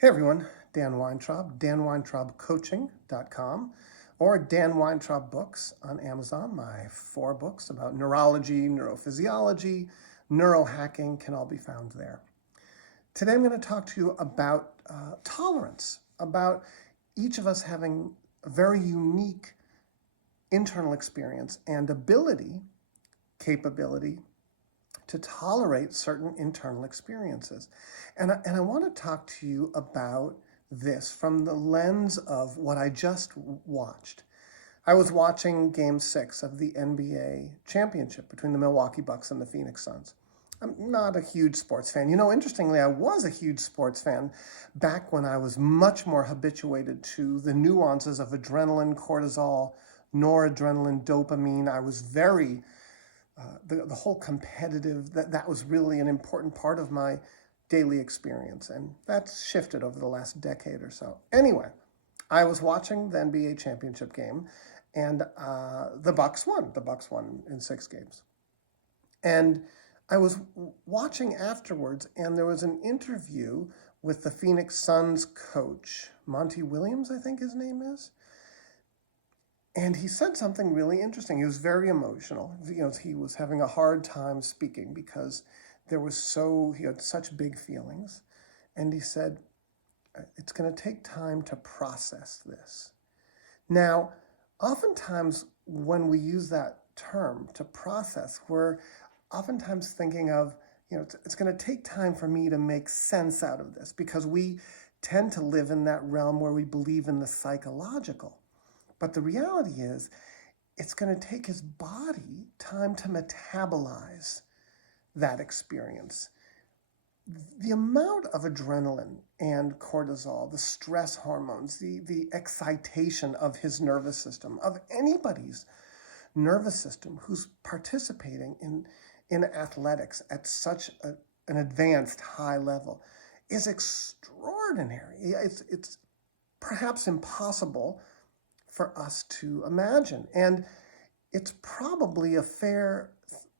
Hey everyone, Dan Weintraub, danweintraubcoaching.com, or Dan Weintraub Books on Amazon. My 4 books about neurology, neurophysiology, neuro-hacking can all be found there. Today I'm going to talk to you about tolerance, about each of us having a very unique internal experience and capability to tolerate certain internal experiences. And I want to talk to you about this from the lens of what I just watched. I was watching Game 6 of the NBA championship between the Milwaukee Bucks and the Phoenix Suns. I'm not a huge sports fan. Interestingly, I was a huge sports fan back when I was much more habituated to the nuances of adrenaline, cortisol, noradrenaline, dopamine. I was very the whole competitive, that was really an important part of my daily experience. And that's shifted over the last decade or so. Anyway, I was watching the NBA championship game, and the Bucks won. The Bucks won in 6 games. And I was watching afterwards, and there was an interview with the Phoenix Suns coach, Monty Williams, I think his name is. And he said something really interesting. He was very emotional. He was having a hard time speaking because he had such big feelings. And he said, it's going to take time to process this. Now, oftentimes when we use that term, to process, we're oftentimes thinking of, it's going to take time for me to make sense out of this, because we tend to live in that realm where we believe in the psychological. But the reality is, it's going to take his body time to metabolize that experience. The amount of adrenaline and cortisol, the stress hormones, the excitation of his nervous system, of anybody's nervous system who's participating in athletics at such an advanced high level, is extraordinary. It's perhaps impossible for us to imagine. And it's probably a fair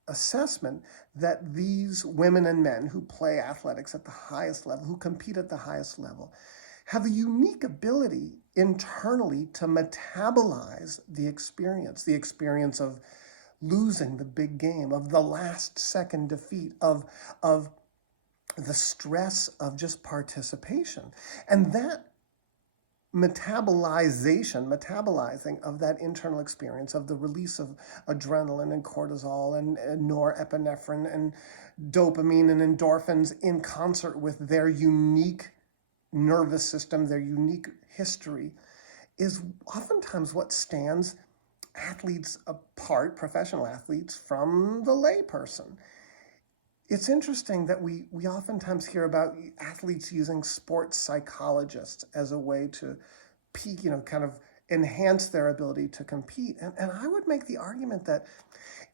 assessment that these women and men who play athletics at the highest level, who compete at the highest level, have a unique ability internally to metabolize the experience of losing the big game, of the last second defeat, of the stress of just participation. And that metabolizing of that internal experience, of the release of adrenaline and cortisol and norepinephrine and dopamine and endorphins in concert with their unique nervous system, their unique history, is oftentimes what stands athletes apart, professional athletes, from the layperson. It's interesting that we oftentimes hear about athletes using sports psychologists as a way to kind of enhance their ability to compete. And I would make the argument that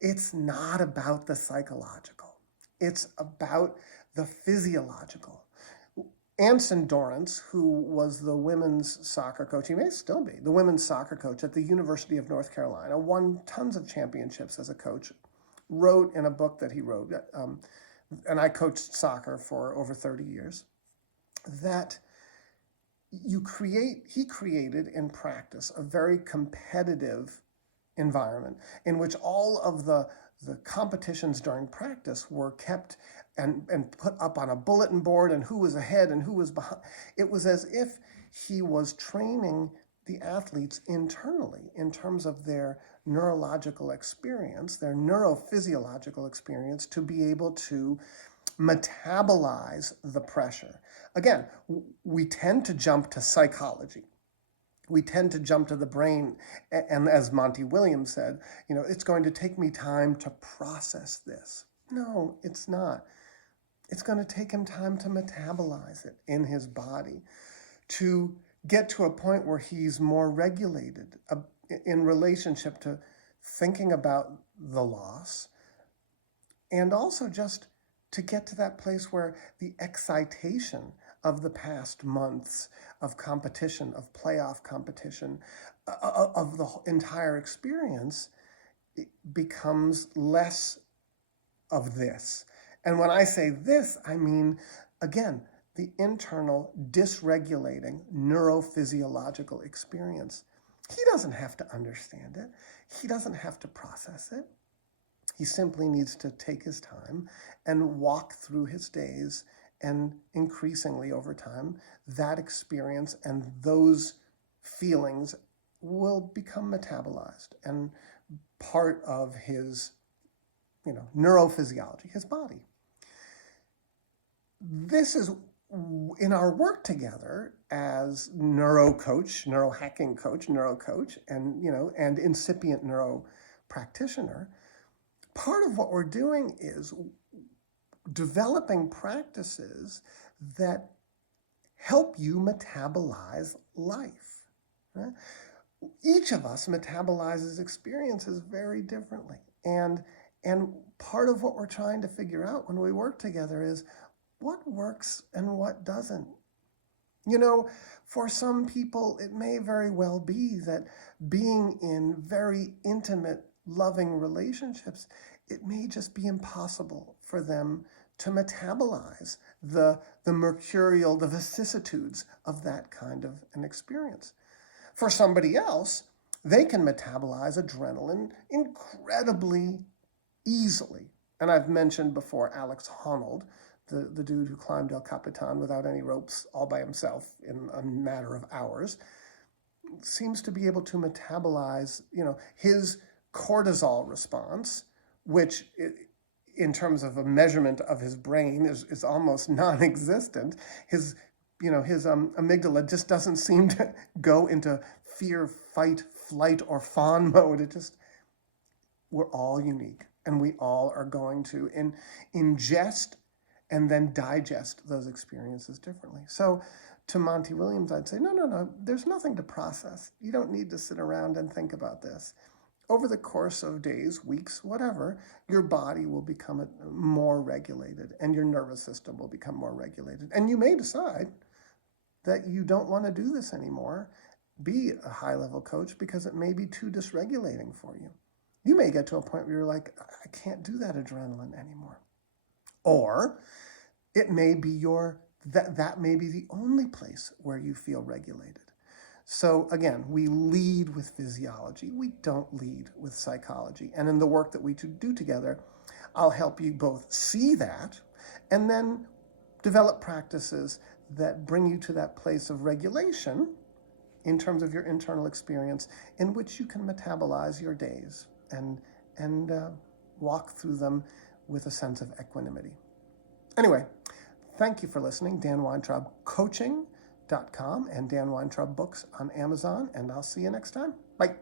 it's not about the psychological. It's about the physiological. Anson Dorrance, who was the women's soccer coach, he may still be the women's soccer coach at the University of North Carolina, won tons of championships as a coach, wrote in a book that he wrote, and I coached soccer for over 30 years, that he created in practice a very competitive environment in which all of the competitions during practice were kept and put up on a bulletin board, and who was ahead and who was behind. It was as if he was training the athletes internally in terms of their neurological experience, their neurophysiological experience, to be able to metabolize the pressure. Again, we tend to jump to psychology. We tend to jump to the brain, and as Monty Williams said, it's going to take me time to process this. No, it's not. It's going to take him time to metabolize it in his body, to get to a point where he's more regulated in relationship to thinking about the loss, and also just to get to that place where the excitation of the past months of competition, of playoff competition, of the entire experience becomes less of this. And when I say this, I mean, again, the internal dysregulating neurophysiological experience. He doesn't have to understand it. He doesn't have to process it. He simply needs to take his time and walk through his days, and increasingly over time, that experience and those feelings will become metabolized and part of his, neurophysiology, his body. This is in our work together as neuro coach, neurohacking coach, neuro coach, and incipient neuro practitioner. Part of what we're doing is developing practices that help you metabolize life. Right? Each of us metabolizes experiences very differently. And part of what we're trying to figure out when we work together is what works and what doesn't. For some people, it may very well be that being in very intimate, loving relationships, it may just be impossible for them to metabolize the mercurial, the vicissitudes of that kind of an experience. For somebody else, they can metabolize adrenaline incredibly easily. And I've mentioned before Alex Honnold, the dude who climbed El Capitan without any ropes all by himself in a matter of hours, seems to be able to metabolize, his cortisol response, which in terms of a measurement of his brain is almost non-existent. His amygdala just doesn't seem to go into fear, fight, flight, or fawn mode. We're all unique, and we all are going to ingest and then digest those experiences differently. So to Monty Williams, I'd say, no, there's nothing to process. You don't need to sit around and think about this. Over the course of days, weeks, whatever, your body will become more regulated and your nervous system will become more regulated. And you may decide that you don't want to do this anymore, be a high-level coach, because it may be too dysregulating for you. You may get to a point where you're like, I can't do that adrenaline anymore. Or it may be that may be the only place where you feel regulated. So again, we lead with physiology. We don't lead with psychology. And in the work that we do together, I'll help you both see that and then develop practices that bring you to that place of regulation in terms of your internal experience, in which you can metabolize your days and walk through them with a sense of equanimity. Anyway, thank you for listening. Dan Weintraub Coaching.com and Dan Weintraub Books on Amazon, and I'll see you next time. Bye.